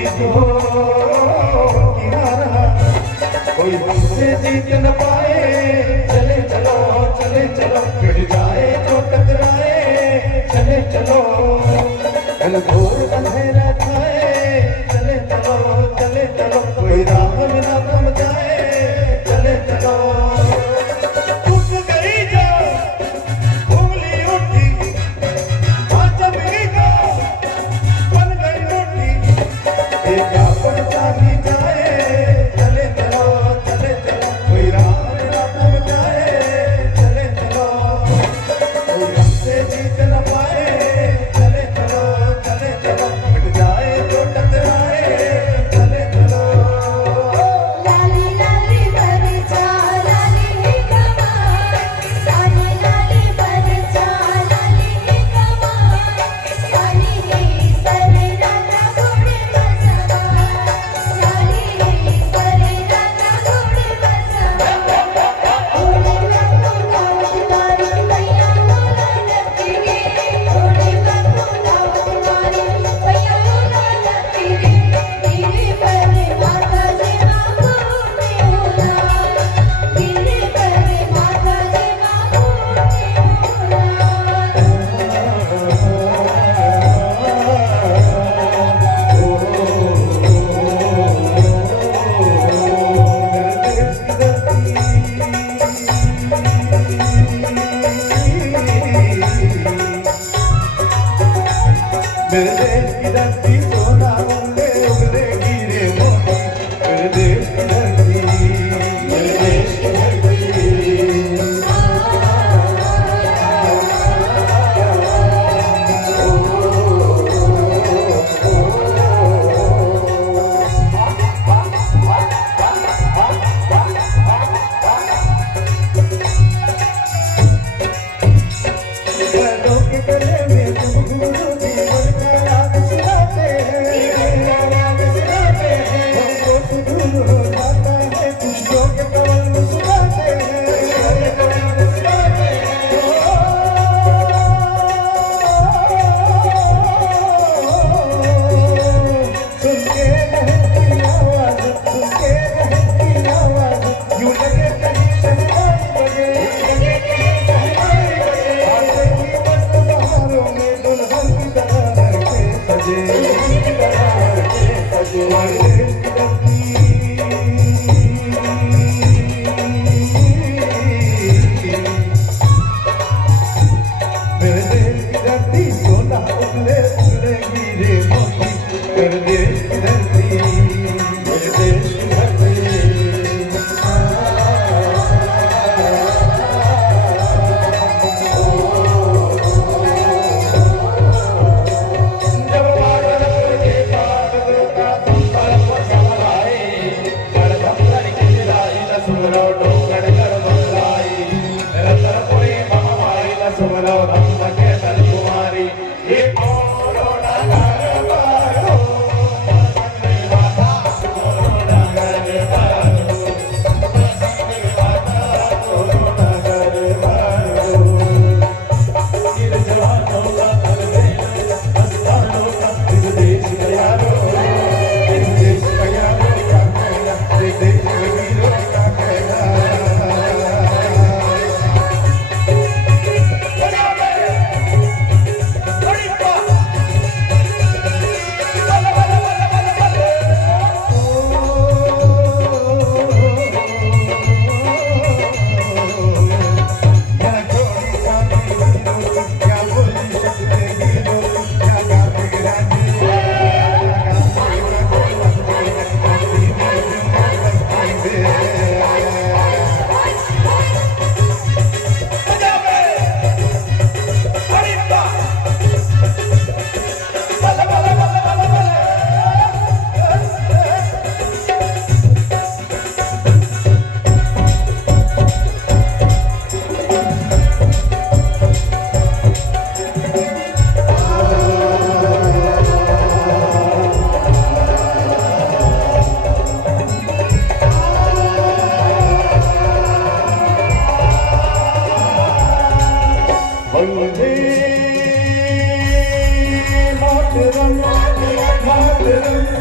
जीतो किनारा कोई हमसे जीत न पाए। चले चलो मिट जाए तो टकराए। चले चलो घनघोर अंधेरा छाए। चले चलो कोई राह में ना थम जाए। चले चलो टूट गई जो उंगली उठी बन गई रोटी क्या पड़ता ही जाए। चले चलो कोई राह में ना थम जाए। चले चलो कोई हमसे जीत न पाए। चले चलो मिट जाए तो टकराए। चले चलो लाली लाली बरचा लाली ही कमान लाली लाली बरचा लाली ही कमान लाली ही सरे राजा घोड़े बसवार लाली ही सरे राजा घोड़े बसवार घोड़े बंधु तुम्हारी भैया मोला लकी रे घोड़े बंधु तुम्हारी भैया मोला लकी रे तेरे पर माता जी मांगो ने होला तेरे पर माता जी मांगो ने होला। मेरे देश की धरती सोना उगले उगले गिरे मोती। मेरे देश की धरती मेरे देश की धरती गलों के गले में तुम गुरु जीवन का राग सुनाते हैं। हमको सुकून हो जाता है खुशियों के कवल में सुनाते हैं। सुन के रहन की आवाज़ यूं लगे कहीं शहनाई बजे। आते ही मस्त बहारों में दुल्हन की तरह लड़के सजे। हमारे देश की धरती मेरे देश की धरती सोना उगले उगले गिरे मोती। मेरे देश की धरती मेरे देश की धरती जब बादल के बादल का संपर को संभलाए गड़बड़ करके लाई न सुमरो डोंगर कर बंगलाई रतर कोई ममाई न सुमरो रंग के तन कुमारी ये कोरो नगर बारो संग माता कोरो नगर बारो संग माता कोरो नगर बारो गिर जवानों का तलबेला अस्तानों का इस देश का यारो इस देश का यारो क्या कहना इस देश के वीरों का कहना। क्या जोड़ी साथी बंधु क्या बोली शब्द हीरो क्या गाते गाते वंदे मातरम मातरम